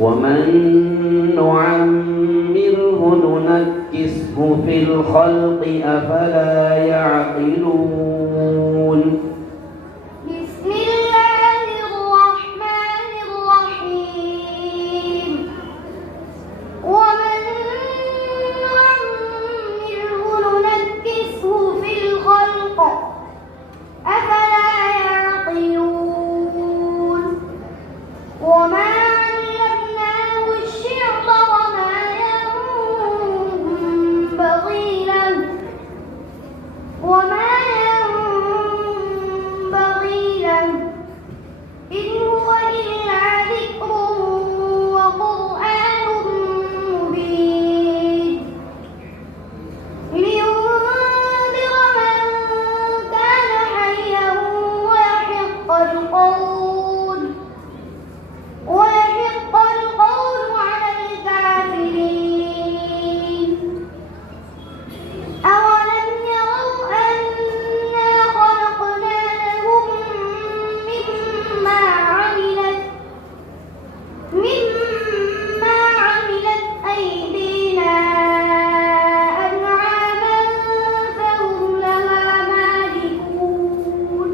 ومن نعمره ننكسه في الخلق أفلا يعقلون. بسم الله الرحمن الرحيم. ومن نعمره ننكسه في الخلق أفلا يعقلون. وما علمناه الشعر وما ينبغي له إن هو إلا ذكر وقرآن مبين لينذر من كان حيا ويحق القول على الكافرين. أولم يروا أنا خلقنا لهم مما عملت أيدينا أنعاما فهم لها مالكون.